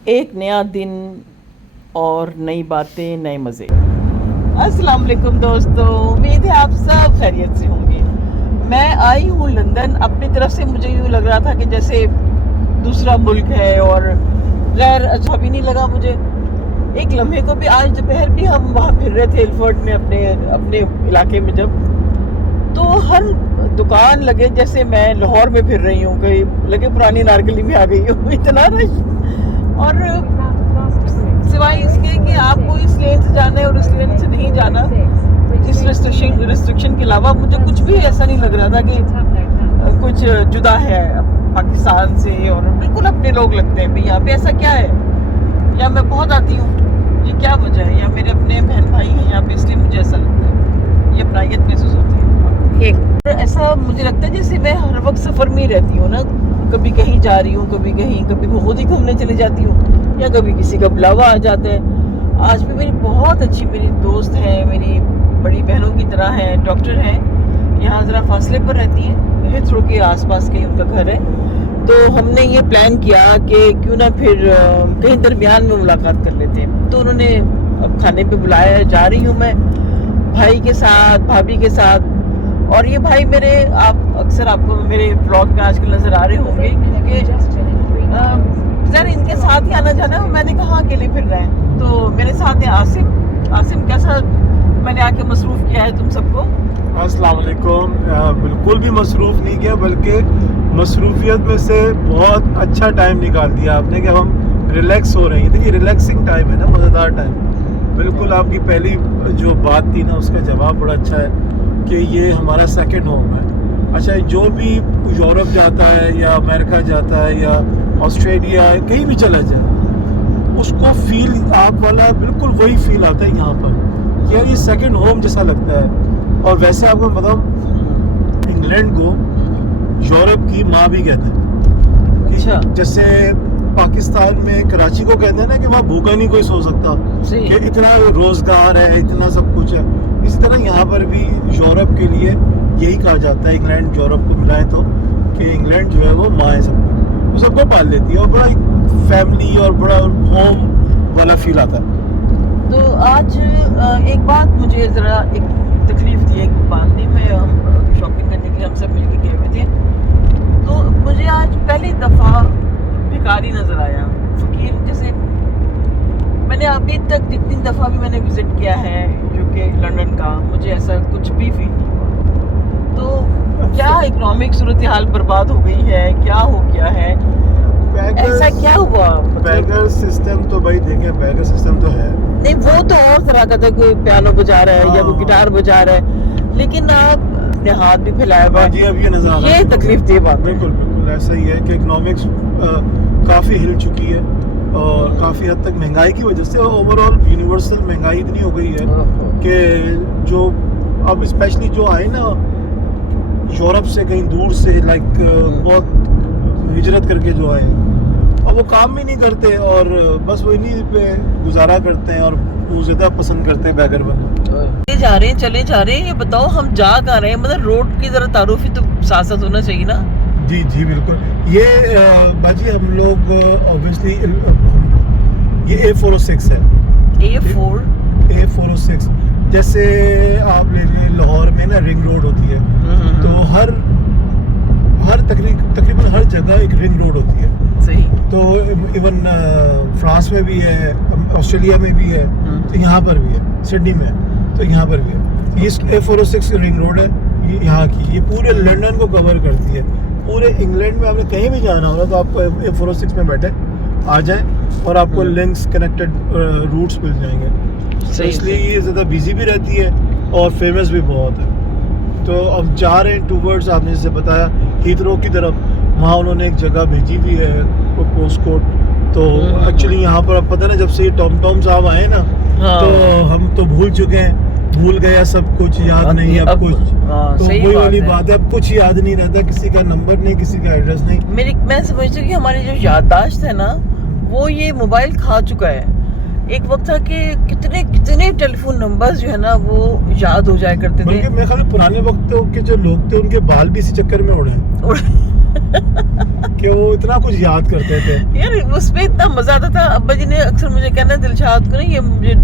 एक नया दिन और नई बातें, नए मज़े। अस्सलाम वालेकुम दोस्तों, उम्मीद है आप सब खैरियत से होंगे। मैं आई हूँ लंदन। अपनी तरफ से मुझे यूँ लग रहा था कि जैसे दूसरा मुल्क है और गैर अच्छा भी नहीं लगा मुझे एक लम्हे को भी। आज दोपहर भी हम वहाँ फिर रहे थे एल्फर्ड में, अपने इलाके में, जब तो हर दुकान लगे जैसे मैं लाहौर में फिर रही हूँ, कहीं लगे पुरानी नारगली में आ गई हूँ। इतना रश, और सिवाय इसके कि आपको इस लेन से जाना है और इस लेन से नहीं जाना, इस रिस्ट्रिक्शन के अलावा मुझे कुछ भी ऐसा नहीं लग रहा था कि कुछ जुदा है पाकिस्तान से, और बिल्कुल अपने लोग लगते हैं। भाई यहाँ पे ऐसा क्या है, या मैं बहुत आती हूँ, ये क्या वजह है, या मेरे अपने बहन भाई हैं यहाँ पे इसलिए मुझे ऐसा लगता है, ये अपनायत महसूस होती है। ऐसा मुझे लगता है जैसे मैं हर वक्त सफ़र में ही रहती हूँ ना, कभी कहीं जा रही हूँ, कभी कहीं, कभी खुद ही घूमने चली जाती हूँ, या कभी किसी का बुलावा आ जाता है। आज भी मेरी बहुत अच्छी मेरी दोस्त है, मेरी बड़ी बहनों की तरह है, डॉक्टर हैं, यहाँ ज़रा फासले पर रहती हैं, हिथ्रो के आसपास कहीं उनका घर है। तो हमने ये प्लान किया कि क्यों ना फिर कहीं दरमियान में मुलाकात कर लेते हैं। तो उन्होंने अब खाने पे बुलाया है। जा रही हूँ मैं भाई के साथ, भाभी के साथ। और ये भाई मेरे, आप अक्सर आपको मेरे ब्लॉग में आजकल नज़र आ रहे होंगे, क्योंकि ज़रा इनके साथ ही आना जाना है। मैंने कहा अकेले फिर रहे हैं, तो मेरे साथ है आसिम। आसिम, कैसा मैंने आके मसरूफ़ किया है तुम सबको? अस्सलाम वालेकुम। बिल्कुल भी मसरूफ़ नहीं किया, बल्कि मसरूफियत में से बहुत अच्छा टाइम निकाल दिया आपने कि हम रिलैक्स हो रहे हैं। देखिए, रिलैक्सिंग टाइम है ना, मज़ेदार टाइम। बिल्कुल आपकी पहली जो बात थी ना, उसका जवाब बड़ा अच्छा है कि ये हमारा सेकंड होम है। अच्छा, जो भी यूरोप जाता है या अमेरिका जाता है या ऑस्ट्रेलिया, कहीं भी चला जाए, उसको फील आप वाला बिल्कुल वही फील आता है यहाँ पर कि यार ये सेकंड होम जैसा लगता है। और वैसे आपको बताऊँ, इंग्लैंड को यूरोप की माँ भी कहते हैं। अच्छा। जैसे पाकिस्तान में कराची को कहते हैं ना कि वहाँ भूखा नहीं कोई सो सकता, कि इतना रोजगार है, इतना सब कुछ है। इसी तरह यहाँ पर भी यूरोप के लिए यही कहा जाता है, इंग्लैंड यूरोप को मिलाए तो, कि इंग्लैंड जो है वो माँ है सबको, वो सबको पाल लेती है, और बड़ा फैमिली और बड़ा होम वाला फील आता है। तो आज एक बात मुझे ज़रा एक तकलीफ थी, एक बात नहीं, मैं शॉपिंग करने के लिए हम सब मिलकर गए हुए थे, तो मुझे आज पहली दफ़ा भिखारी नज़र आया, फ़कीर। जैसे मैंने अभी तक जितनी दफ़ा भी मैंने विज़िट किया है यूके लंदन का, मुझे ऐसा कुछ भी फील नहीं हुआ। तो क्या इकोनॉमिक सूरत हाल बर्बाद हो गई है, क्या हो गया है, ऐसा क्या हुआ? बैगर सिस्टम तो भाई देखें, बैगर सिस्टम तो है नहीं, वो तो और तरह का था, कोई पियानो बजा रहा है या कोई गिटार बजा रहा है, लेकिन आप अपने हाथ भी फैलाया हुआ है, अब ये नजर आ रहा है, ये तकलीफ दे बात। बिल्कुल बिल्कुल ऐसा ही है कि इकोनॉमिक्स काफ़ी हिल चुकी है, और काफ़ी हद तक महंगाई की वजह से ओवरऑल यूनिवर्सल महंगाई इतनी हो गई है कि जो अब स्पेशली जो आए ना यूरोप से, कहीं दूर से, लाइक बहुत हिजरत करके जो आए, अब वो काम भी नहीं करते और बस वो इन्हीं पे गुजारा करते हैं, और वो ज़्यादा पसंद करते हैं बैगर बनना। जा रहे हैं, चले जा रहे हैं। ये बताओ हम जा कहाँ रहे हैं? मतलब रोड की ज़रा तारुफ ही तो साथ साथ होना चाहिए ना। जी जी बिल्कुल। ये बाजी हम लोग ऑब्वियसली ये A406 है। A406 जैसे आप ले लें लाहौर में ना रिंग रोड होती है, तो हर तकरीबन हर जगह एक रिंग रोड होती है। सही। तो इवन फ्रांस में भी है, ऑस्ट्रेलिया में भी है, तो यहाँ पर भी है, सिडनी में है, तो यहाँ पर भी है। ये A406 रिंग रोड है यहाँ की, ये पूरे लंदन को कवर करती है। पूरे इंग्लैंड में आपने कहीं भी जाना होगा तो आपको A406 में बैठे आ जाए और आपको लिंक्स, कनेक्टेड रूट्स मिल जाएंगे। तो इसलिए ये ज़्यादा बिजी भी रहती है और फेमस भी बहुत है। तो अब जा रहे हैं टूवर्ड्स, आपने जैसे बताया, हीथ्रो की तरफ। वहाँ उन्होंने एक जगह भेजी भी है, पोस्ट कोड। तो एक्चुअली यहाँ पर अब पता ना, जब से ये टॉम साहब आए ना, तो हम तो भूल चुके हैं, भूल गया सब कुछ, याद नहीं अब कुछ। तो वही वाली बात है, अब कुछ याद नहीं रहता, किसी का नंबर नहीं, किसी का एड्रेस नहीं। मैं समझती हूँ कि हमारी जो याददाश्त है ना, वो ये मोबाइल खा चुका है। एक वक्त था कि कितने टेलीफोन नंबर्स जो है ना वो याद हो जाया करते थे। मेरे ख्याल पुराने वक्त के जो लोग थे उनके बाल भी इसी चक्कर में उड़े हैं। कि वो इतना कुछ याद करते थे। यार उसमें इतना मजा आता था। अब्बा जी ने अक्सर मुझे कहना, दिलशाद को नहीं, ये मुझे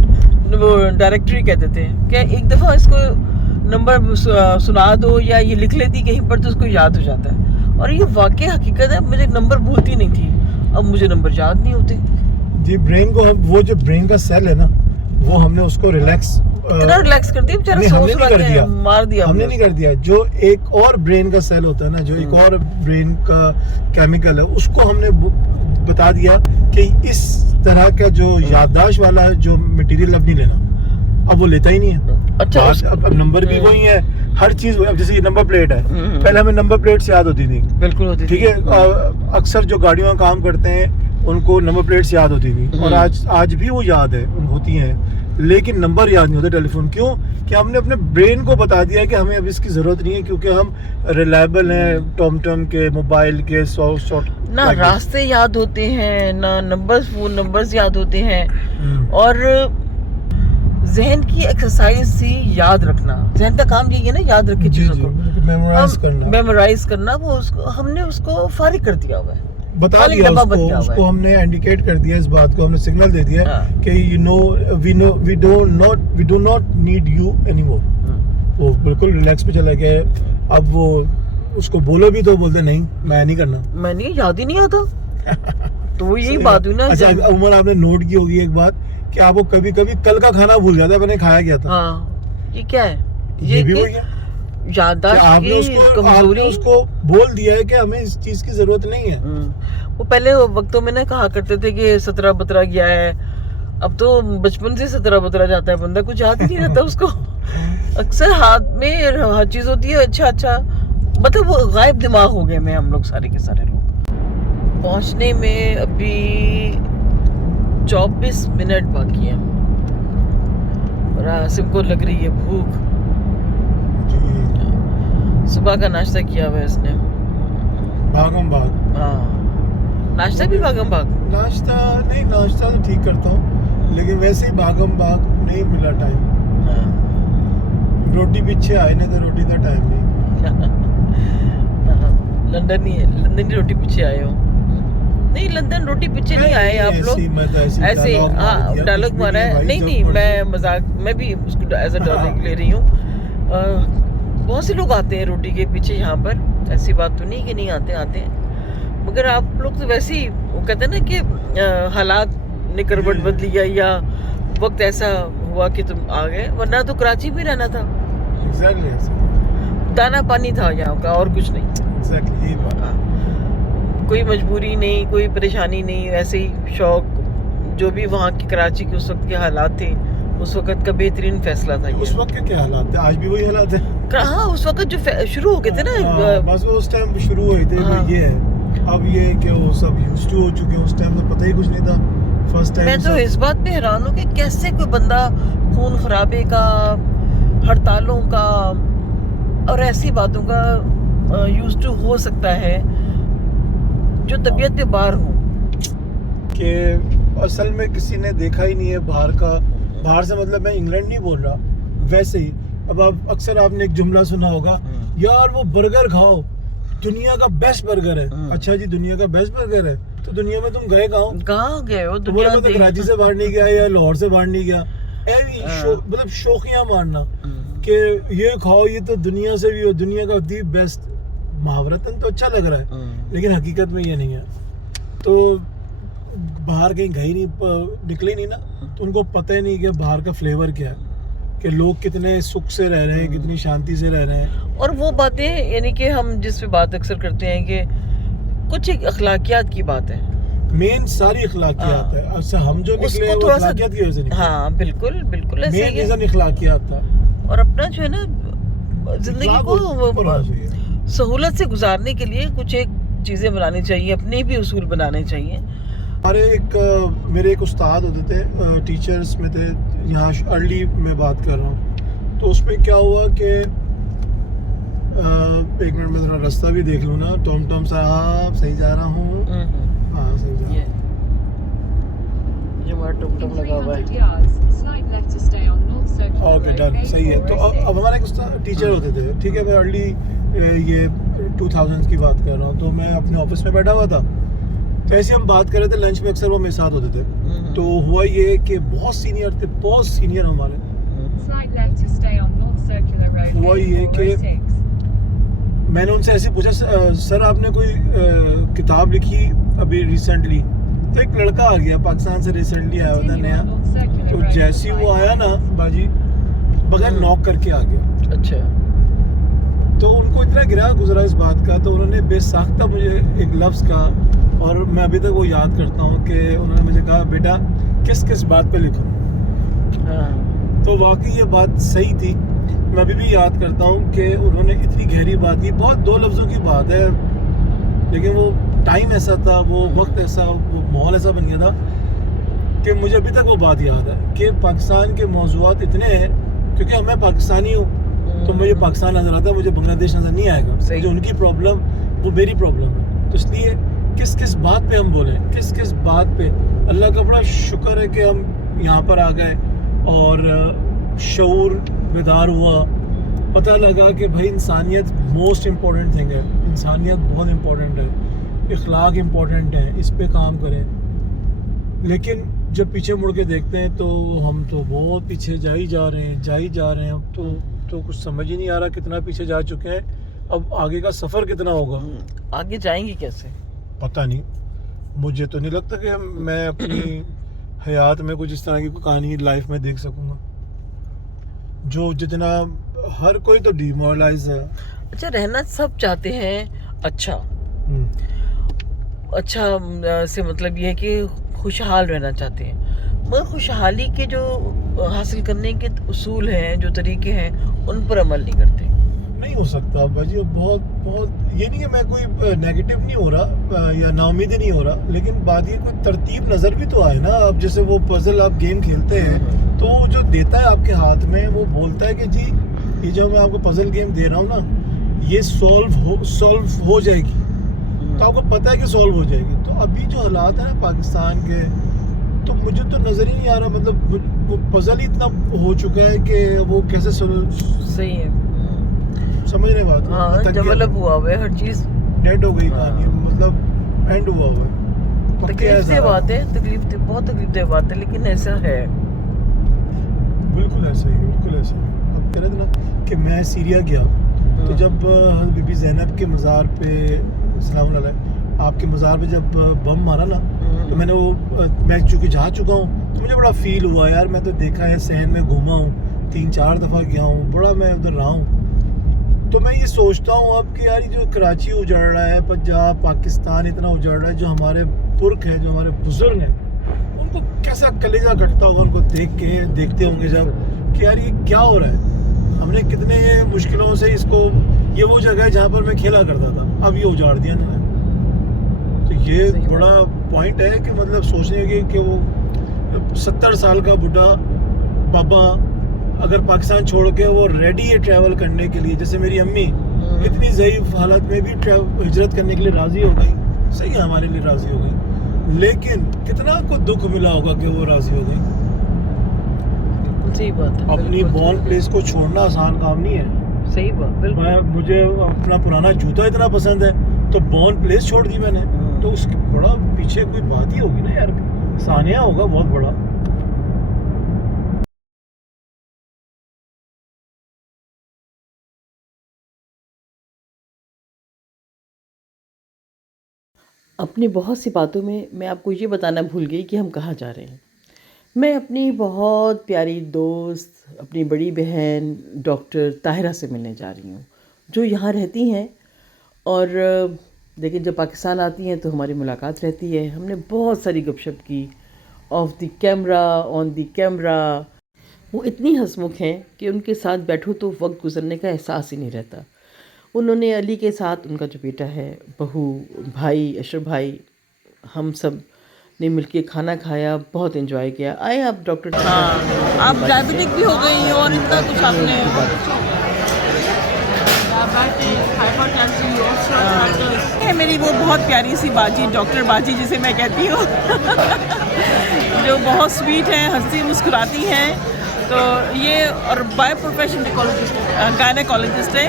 वो डायरेक्टरी कहते थे कि एक दफा इसको नंबर सुना दो या ये लिख लेती कहीं पर तो उसको याद हो जाता है। और ये वाकई हकीकत है, मुझे नंबर भूलती नहीं थी, अब मुझे नंबर याद नहीं होते जी। ब्रेन को हम, वो जो ब्रेन का सेल है ना, वो हमने उसको रिलैक्स इतना रिलैक्स कर दिया बेचारा, हमने नहीं कर दिया, मार दिया हमने नहीं कर दिया। जो एक और ब्रेन का सेल होता है ना, जो एक और ब्रेन का केमिकल है, उसको हमने बता दिया कि इस तरह का जो याददाश्त वाला है जो मटेरियल अब नहीं लेना, अब वो लेता ही नहीं है। अच्छा अब नंबर भी वही है, हर चीज। अब जैसे ये नंबर प्लेट है, पहले हमें नंबर प्लेट से याद होती थी, बिल्कुल होती, ठीक है। अक्सर जो गाड़ियों में काम करते हैं उनको नंबर प्लेट्स याद होती थी, और आज भी वो याद है, होती हैं, लेकिन नंबर याद नहीं होता टेलीफोन। क्यों? कि हमने अपने ब्रेन को बता दिया है कि हमें अब इसकी जरूरत नहीं है, क्योंकि हम रिलायबल हैं टॉम के, मोबाइल के, शॉर्ट ना रास्ते याद होते हैं, ना नंबर्स, फोन नंबर्स याद होते हैं। और जहन की एक्सरसाइज थी याद रखना। जहन का काम यही है ना, याद रखे चीजों को, मेमोराइज करना। वो उसको हमने उसको फारिग कर दिया हुआ है, बता दिया उसको हमने इंडिकेट कर दिया, इस बात को हमने सिग्नल दे दिया कि we do not need you anymore. वो बिल्कुल रिलैक्स पे चला गया। अब वो उसको बोलो भी तो बोलते नहीं, मैं नहीं करना, मैं नहीं, याद ही नहीं आता। तो यही बात हुई ना। अच्छा उमर, आपने नोट की होगी एक बात कि आपको कभी कभी कल का खाना भूल जाता है, मैंने खाया क्या था। ये क्या है? ये भी वही है, याददाश्त की कमजोरी। उसको बोल दिया है कि हमें इस चीज की जरूरत नहीं है। वो पहले वक्तों में ना कहा करते थे कि 17 गया है, अब तो बचपन से 17 जाता है बंदा, कुछ याद ही नहीं रहता उसको। अक्सर हाथ में हर चीज होती है, अच्छा मतलब वो गायब दिमाग हो गए में हम लोग, सारे के सारे लोग। पहुंचने में अभी 24 मिनट बाकी है और आसिम को लग रही है भूख। सुबह का नाश्ता किया हुआ है इसने, भागम भाग। हाँ, नाश्ता भी भागम भाग। नाश्ता नहीं, नाश्ता तो ठीक करता हूँ, लेकिन वैसे ही भागम भाग नहीं मिला टाइम। रोटी पीछे आए नहीं तो रोटी का टाइम नहीं। लंदन की रोटी पीछे आए हो? नहीं, लंदन रोटी पीछे नहीं आए आप लोग, ऐसे डायलॉग मारा है। नहीं, मैं मजाक, मैं भी उसको एज अ डायलॉग ले रही हूँ। बहुत से लोग आते हैं रोटी के पीछे यहाँ पर, ऐसी बात तो नहीं कि नहीं आते हैं, मगर आप लोग तो वैसे ही, वो कहते हैं ना कि हालात ने करवट बदली है या वक्त ऐसा हुआ कि तुम आ गए, वरना तो कराची में रहना था। दाना पानी था यहाँ का, और कुछ नहीं। कोई मजबूरी नहीं, कोई परेशानी नहीं, ऐसे ही शौक, जो भी वहाँ की कराची के उस वक्त के हालात थे, उस वक्त का बेहतरीन फैसला था। उस वक्त के क्या हालात थे? आज भी वही हालात है। हाँ, उस वक्त जो शुरू हो गए थे ना, बस वो उस टाइम शुरू हुए थे। ये है अब ये कि वो सब यूज्ड टू हो चुके हैं, उस टाइम तो पता ही कुछ नहीं था। फर्स्ट टाइम मैं तो इस बात पे हैरान हूँ कि कैसे कोई बंदा खून खराबे का, हड़तालों का और ऐसी बातों का यूज्ड टू हो सकता है जो तबीयत पे बाहर हो। कि असल में किसी ने देखा ही नहीं है बाहर का। बाहर से मतलब मैं इंग्लैंड नहीं बोल रहा, वैसे ही। अब आप अक्सर आपने एक जुमला सुना होगा, यार वो बर्गर खाओ, दुनिया का बेस्ट बर्गर है। अच्छा जी, दुनिया का बेस्ट बर्गर है, तो दुनिया में तुम गए कहाँ गए हो? तुम्हारा मतलब कराची से बाहर नहीं गया या लाहौर से बाहर नहीं गया। मतलब शौकियां मारना कि ये खाओ, ये तो दुनिया से भी हो, दुनिया का दी बेस्ट। मुहावरतन तो अच्छा लग रहा है, लेकिन हकीकत में ये नहीं है। तो बाहर कहीं गए नहीं, निकले नहीं ना, तो उनको पता ही नहीं कि बाहर का फ्लेवर क्या है, कि लोग कितने सुख से रह रहे हैं, कितनी शांति से रह रहे हैं। और वो बातें, यानी कि हम जिस पे बात अक्सर करते हैं कि कुछ एक अखलाकियात की बात है, मेन सारी अखलाकियात है। अच्छा, हम जो निकले वो अखलाकियात की वजह से निकले। हाँ, बिल्कुल ऐसे ही है। मेन अखलाकियात था। और अपना जो है ना, जिंदगी को सहूलत से गुजारने के लिए कुछ एक चीजें बनानी चाहिए, अपने भी उसूल बनाने चाहिए। हमारे मेरे एक उस्ताद होते थे, टीचर्स में थे यहाँ, अर्ली में बात कर रहा हूँ। तो उसमें क्या हुआ कि एक मिनट में थोड़ा रास्ता भी देख लूँ ना। टॉम साहब, सही जा रहा हूँ? हाँ, सही जा रहा हूँ। ये हमारा टुम लगा हुआ है। ओके, डन, सही है। तो अब हमारे एक टीचर होते थे, ठीक है। मैं अर्ली ये 2000 की बात कर रहा हूँ। तो मैं अपने ऑफिस में बैठा हुआ था, तो ऐसे हम बात कर रहे थे, लंच में अक्सर वो मेरे साथ होते थे। तो हुआ ये कि बहुत सीनियर थे, बहुत सीनियर हमारे। हुआ ये कि मैंने उनसे ऐसे पूछा, सर आपने कोई किताब लिखी अभी रिसेंटली? तो एक लड़का आ गया पाकिस्तान से, रिसेंटली आया था नया। तो जैसे ही वो आया ना बाजी, बगैर नॉक करके आ गया। अच्छा। तो उनको इतना गिरा गुजरा इस बात का, तो उन्होंने बेसाख्ता मुझे एक लफ्ज़ कहा, और मैं अभी तक वो याद करता हूँ कि उन्होंने मुझे कहा, बेटा किस किस बात पे लिखूं। हाँ। तो वाकई ये बात सही थी। मैं अभी भी याद करता हूँ कि उन्होंने इतनी गहरी बात की, बहुत 2 लफ्ज़ों की बात है, लेकिन वो टाइम ऐसा था, वो वक्त ऐसा, वो माहौल ऐसा बन गया था कि मुझे अभी तक वो बात याद है कि पाकिस्तान के मौज़ूआत इतने हैं, क्योंकि मैं पाकिस्तानी हूँ तो मुझे पाकिस्तान नज़र आता है, मुझे बांग्लादेश नज़र नहीं आएगा। जो उनकी प्रॉब्लम वो मेरी प्रॉब्लम है। तो इसलिए किस किस बात पे हम बोलें, किस किस बात पे। अल्लाह का बड़ा शुक्र है कि हम यहाँ पर आ गए और शऊर बेदार हुआ, पता लगा कि भाई इंसानियत मोस्ट इम्पॉर्टेंट थिंग है, इंसानियत बहुत इम्पॉर्टेंट है, इखलाक इम्पॉर्टेंट है, इस पे काम करें। लेकिन जब पीछे मुड़ के देखते हैं तो हम तो बहुत पीछे जा ही जा रहे हैं। अब तो कुछ समझ ही नहीं आ रहा कितना पीछे जा चुके हैं, अब आगे का सफ़र कितना होगा, आगे जाएंगे कैसे पता नहीं। मुझे तो नहीं लगता कि मैं अपनी हयात में कुछ इस तरह की कहानी लाइफ में देख सकूँगा। जो जितना हर कोई तो डिमोरलाइज है। अच्छा, रहना सब चाहते हैं, अच्छा से मतलब ये है कि खुशहाल रहना चाहते हैं, मगर खुशहाली के जो हासिल करने के उसूल हैं, जो तरीके हैं, उन पर अमल नहीं करते। नहीं हो सकता भाजी, बहुत ये नहीं कि मैं कोई नेगेटिव नहीं हो रहा या नाउम्मीद नहीं हो रहा, लेकिन बात ये कोई तरतीब नज़र भी तो आए ना। अब जैसे वो पजल आप गेम खेलते हैं तो जो देता है आपके हाथ में, वो बोलता है कि जी ये जो मैं आपको पजल गेम दे रहा हूँ ना, ये सॉल्व हो जाएगी, तो आपको पता है कि सॉल्व हो जाएगी। तो अभी जो हालात है ना पाकिस्तान के, तो मुझे तो नज़र ही नहीं आ रहा, मतलब वो पजल ही इतना हो चुका है कि वो कैसे सही है, समझ नहीं बात। हाँ, डेवलप हुआ हुआ है, हर चीज़ डेड हो गई कहानी, मतलब एंड हुआ हुआ है। तकलीफ से बात है, बहुत तकलीफ दे बात है, लेकिन ऐसा है, बिल्कुल ऐसा ही। अब कह रहे थे ना कि मैं सीरिया गया, तो जब बीबी ज़ैनब के मज़ार पे, सलाम अलैकुम, आपके मज़ार पे जब बम मारा ना, तो मैं चूँकि जा चुका हूँ तो मुझे बड़ा फील हुआ यार। मैं तो देखा है, सहन में घूमा हूँ, 3-4 दफ़ा गया हूँ, बड़ा मैं उधर रहा हूँ। तो मैं ये सोचता हूँ अब कि यार ये जो कराची उजड़ रहा है, पंजाब, पाकिस्तान इतना उजड़ रहा है, जो हमारे पुरख हैं, जो हमारे बुजुर्ग हैं, उनको कैसा कलेजा कटता होगा उनको देखते होंगे जब कि यार ये क्या हो रहा है। हमने कितने मुश्किलों से इसको, ये वो जगह है जहाँ पर मैं खेला करता था, अब ये उजाड़ दिया इन्होंने। तो ये बड़ा पॉइंट है कि मतलब सोचने की कि वो 70 साल का बुढ़ा बाबा अगर पाकिस्तान छोड़ के वो रेडी है ट्रैवल करने के लिए, जैसे मेरी अम्मी इतनी ज़ईफ़ हालत में भी हिजरत करने के लिए राज़ी हो गई, सही है, हमारे लिए राज़ी हो गई, लेकिन कितना को दुख मिला होगा कि वो राज़ी हो गई। सही बात है, अपनी बॉर्न प्लेस को छोड़ना आसान काम नहीं है। सही बात, बिल्कुल। मुझे अपना पुराना जूता इतना पसंद है, तो बॉर्न प्लेस छोड़ दी मैंने, तो उसके बड़ा पीछे कोई बात ही होगी ना यार, सानिया होगा बहुत बड़ा। अपनी बहुत सी बातों में मैं आपको ये बताना भूल गई कि हम कहाँ जा रहे हैं। मैं अपनी बहुत प्यारी दोस्त, अपनी बड़ी बहन डॉक्टर ताहिरा से मिलने जा रही हूँ, जो यहाँ रहती हैं, और लेकिन जब पाकिस्तान आती हैं तो हमारी मुलाकात रहती है। हमने बहुत सारी गपशप की, of the camera, on the camera. वो इतनी हंसमुख हैं कि उनके साथ बैठो तो वक्त गुजरने का एहसास ही नहीं रहता। उन्होंने अली के साथ, उनका जो बेटा है, बहू, भाई अशरफ भाई, हम सब ने मिलके खाना खाया, बहुत एंजॉय किया। आए आप डॉक्टर? हाँ, आप डायबिटिक भी हो गई और इतना कुछ आपने, है मेरी वो बहुत प्यारी सी बाजी, डॉक्टर बाजी जिसे मैं कहती हूँ जो बहुत स्वीट है, हंसती मुस्कुराती हैं, तो ये और बाय प्रोफेशन गायनेकोलॉजिस्ट है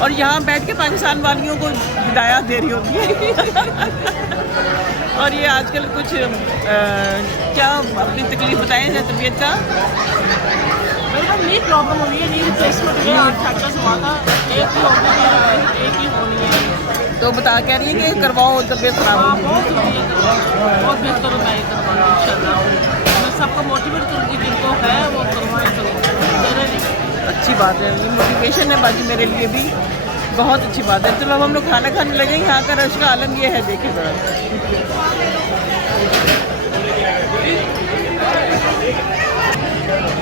और यहाँ बैठ के पाकिस्तान वालियों को हिदायत दे रही होती है और ये आजकल कुछ क्या अपनी तकलीफ बताएं या तबीयत का। मेरा नी प्रॉब्लम हो रही है, नी रिप्लेसमेंट है 8 फैक्टर्स हुआ था, एक ही होगी है, एक ही होनी है। तो बता कह रही है कि करवाओ तबीयत खराब हाँ होगी। बहुत होती है, बहुत बेहतर मैं ये करवाऊँ इंशाल्लाह। मैं सबको मोटिवेट करूँगी जिनको है वो करवाएं, तो डरे नहीं। अच्छी बात है, ये मोटिवेशन है बाजी मेरे लिए भी, बहुत अच्छी बात है। चलो अब हम लोग खाना खाने लगे। यहाँ का रश का आलम ये है, देखें ज़रा।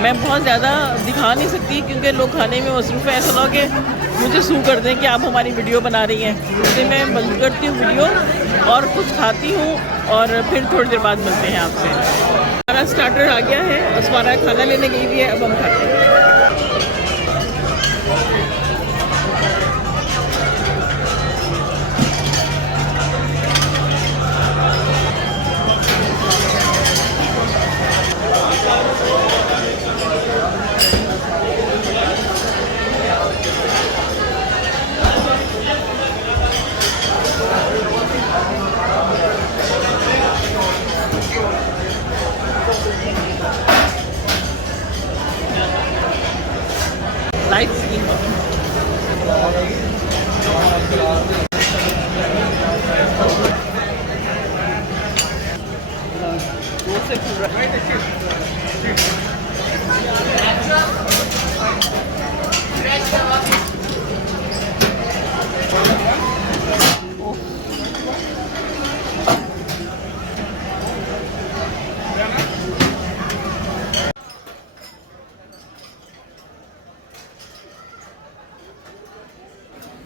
मैं बहुत ज़्यादा दिखा नहीं सकती क्योंकि लोग खाने में मसरूफ़ है। ऐसा ना हो कि मुझे सू कर दें कि आप हमारी वीडियो बना रही हैं, इसलिए मैं बंद करती हूँ वीडियो और कुछ खाती हूँ और फिर थोड़ी देर बाद मिलते हैं आपसे। हमारा स्टार्टर आ गया है, अस्मारा खाना लेने गई हुई है, अब हम खाते हैं। लाइट स्किन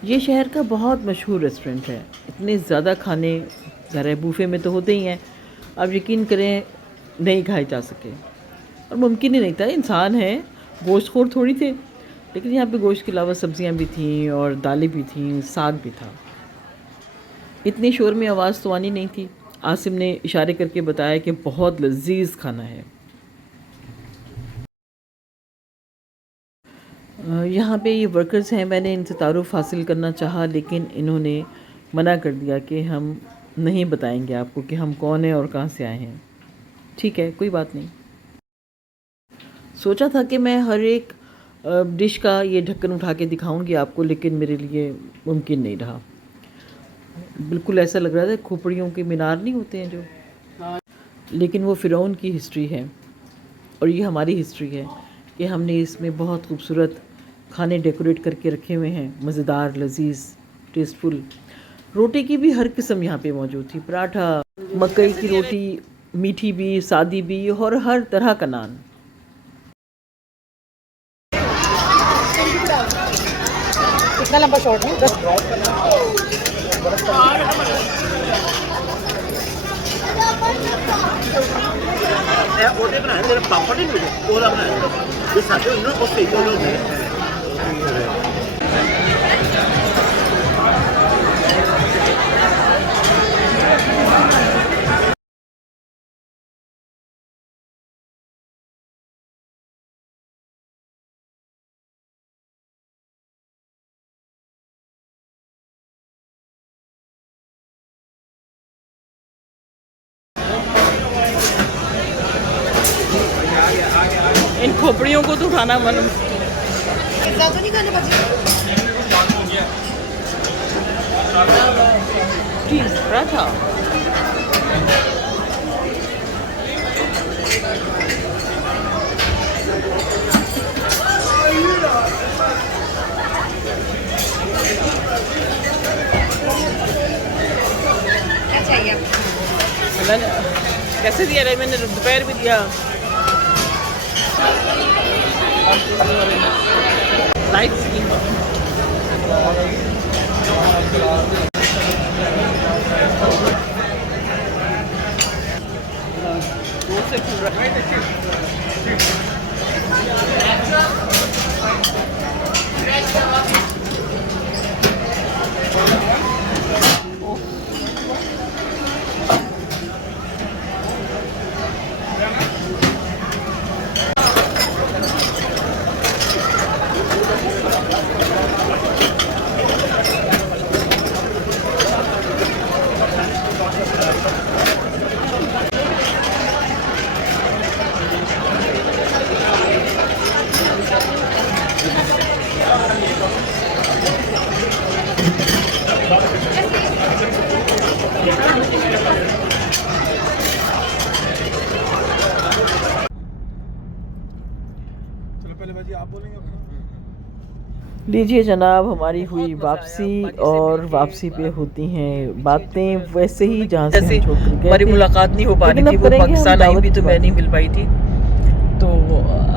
ये शहर का बहुत मशहूर रेस्टोरेंट है। इतने ज़्यादा खाने ज़रा बूफे में तो होते ही हैं, अब यकीन करें नहीं खाए जा सके और मुमकिन ही नहीं था। इंसान है, गोश्तखोर थोड़ी थे, लेकिन यहाँ पे गोश्त के अलावा सब्जियाँ भी थीं और दालें भी थीं, साग भी था। इतने शोर में आवाज़ तो आनी नहीं थी। आसिम ने इशारे करके बताया कि बहुत लजीज खाना है। यहाँ पे ये वर्कर्स हैं, मैंने इनसे तारुफ हासिल करना चाहा लेकिन इन्होंने मना कर दिया कि हम नहीं बताएंगे आपको कि हम कौन हैं और कहाँ से आए हैं। ठीक है, कोई बात नहीं। सोचा था कि मैं हर एक डिश का ये ढक्कन उठा के दिखाऊंगी आपको, लेकिन मेरे लिए मुमकिन नहीं रहा। बिल्कुल ऐसा लग रहा था खोपड़ियों के मीनार नहीं होते हैं जो, लेकिन वो फ़िरौन की हिस्ट्री है और ये हमारी हिस्ट्री है कि हमने इसमें बहुत खूबसूरत खाने डेकोरेट करके रखे हुए हैं, मज़ेदार, लजीज, टेस्टफुल। रोटी की भी हर किस्म यहाँ पे मौजूद थी, पराठा, मकई की रोटी, मीठी भी, सादी भी और हर तरह का नान। कितना लंबा शॉट है? ਉਹਦੇ ਬਣਾਏ ਜਿਹੜੇ ਪਾਪੜ ਨਹੀਂ ਮਿਲੇ ਉਹਦਾ ਬਣਾਇਆ ਜੇ ਸਾਡੇ ਹੁੰਦੇ ਨਾ ਉਹ ਸਹੀ ਹੁੰਦੇ इन खोपड़ियों को तो उठाना मन। इतना तो नहीं खाने बचे। चीज़ पराठा, अच्छा ये कैसे दिया रहे, मैंने दोपहर भी दिया। लाइट स्किन जी आप बोलेंगे अपना? लीजिए जनाब, हमारी हुई वापसी और वापसी पे होती हैं बातें वैसे ही जहाँ से हम छोड़ कर गए हमारी थे। मुलाकात नहीं हो पा रही लेकिन थी, अब वो करेंगे हम पाकिस्तान आई दावत भी की तो मैं बात। नहीं मिल पाई थी, तो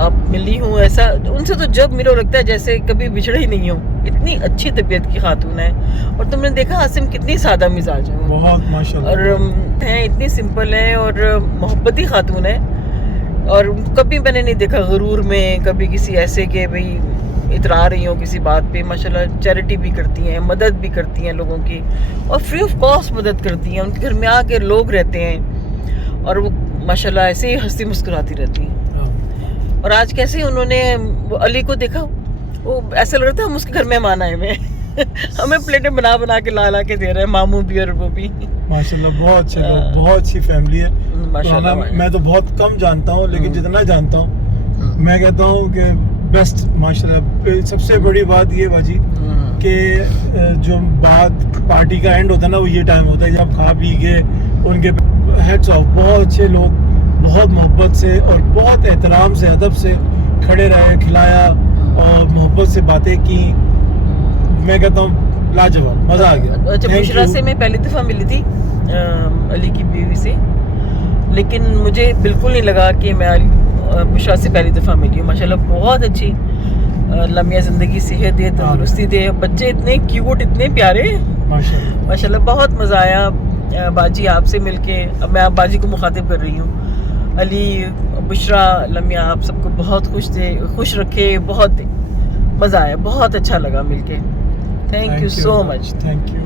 अब मिली हूँ। ऐसा उनसे तो जब मिलो लगता है जैसे कभी बिछड़े ही नहीं हो। इतनी अच्छी तबीयत की खातून है, और तुमने देखा आसिम कितनी सादा मिजाज है वो। बहुत माशाल्लाह। और हैं इतनी सिंपल है और मोहब्बती खातून है, और कभी मैंने नहीं देखा गरूर में, कभी किसी ऐसे के भाई इतरा रही हो किसी बात पे। माशाल्लाह चैरिटी भी करती हैं, मदद भी करती हैं लोगों की, और फ्री ऑफ कॉस्ट मदद करती हैं। उनके घर में आके लोग रहते हैं और वो माशाल्लाह ऐसे ही हंसती मुस्कुराती रहती हैं। हाँ। और आज कैसे उन्होंने वो अली को देखा, वो ऐसा लग रहा था हम उसके घर मेहमान आए हुए हैं। हमें प्लेटें बना बना के ला ला के दे रहे हैं, मामू भी और वो भी। माशाल्लाह बहुत अच्छे लोग, बहुत अच्छी फैमिली है। माशाल्लाह। मैं तो बहुत कम जानता हूँ, लेकिन जितना जानता हूँ मैं कहता हूँ कि बेस्ट माशाल्लाह। सबसे बड़ी बात ये बाजी कि जो बात पार्टी का एंड होता है ना, वो ये टाइम होता है जब खा पी के उनके हेड्स ऑफ। बहुत अच्छे लोग, बहुत मोहब्बत से और बहुत एहतराम से, अदब से खड़े रहे, खिलाया और मोहब्बत से बातें की। मैं कहता हूँ लाजवाब, मज़ा आ गया। अच्छा, Thank बुशरा you। से मैं पहली दफ़ा मिली थी, अली की बीवी से, लेकिन मुझे बिल्कुल नहीं लगा कि मैं बुशरा से पहली दफ़ा मिली हूँ। माशाल्लाह बहुत अच्छी लम्हा ज़िंदगी, सेहत दे, तंदुरुस्ती दे, बच्चे इतने क्यूट, इतने प्यारे, माशाल्लाह। माशाल्लाह बहुत मज़ा आया बाजी आपसे मिलके। अब मैं आप बाजी को मुखातिब कर रही हूँ। अली, बुशरा, लम्हा, आप सबको बहुत खुश रखे, बहुत मज़ा आया, बहुत अच्छा लगा मिलके। Thank you so much. Thank you.